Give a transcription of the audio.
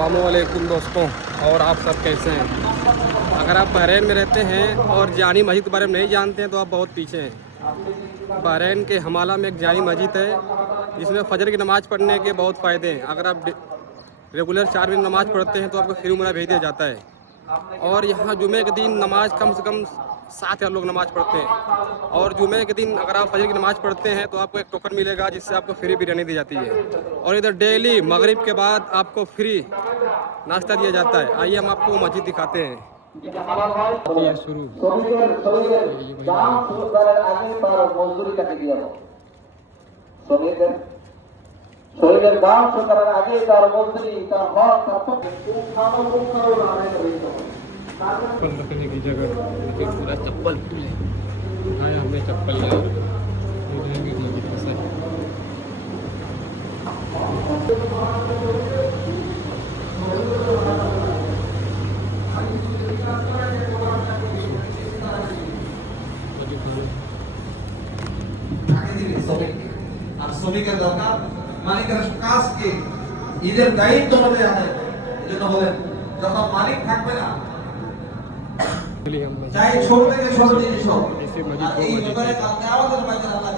अस्सलामुअलैकुम दोस्तों, और आप सब कैसे हैं। अगर आप बहरीन में रहते हैं और जानी मस्जिद के बारे में नहीं जानते हैं तो आप बहुत पीछे हैं। बहरीन के हमाला में एक जानी मस्जिद है जिसमें फजर की नमाज़ पढ़ने के बहुत फ़ायदे हैं। अगर आप रेगुलर 4 दिन नमाज़ पढ़ते हैं तो आपको फ्री उम्रा भेज दिया जाता है। और यहाँ जुमे के दिन नमाज कम से कम 7,000 लोग नमाज़ पढ़ते हैं। और जुमे के दिन अगर आप फजर की नमाज़ पढ़ते हैं तो आपको एक टोकन मिलेगा जिससे आपको फ्री बिरयानी दी जाती है। और इधर डेली मगरिब के बाद आपको फ्री नाश्ता दिया जाता है। आइए हम आपको मस्जिद दिखाते हैं। ये शुरू শরীরের দাম শোধ করার আগে তার মজুরি তার হক তার পুঙ্খানুপুঙ্খানুভাবে আদায় করে দিতে হবে। चप्पल रखने की जगह, लेकिन पूरा चप्पल खुले उठाए हमने चप्पल लिया আর শ্রমিকের দরকার মালিকের কাজকে ঈদের দায়িত্ব মধ্যে আদায় করে। এজন্য বলেন যখন মালিক থাকবে না চাই ছোট থেকে ছোট জিনিস হোক, এই ব্যাপারে কালকে আমাদের বাইরে আল্লাহ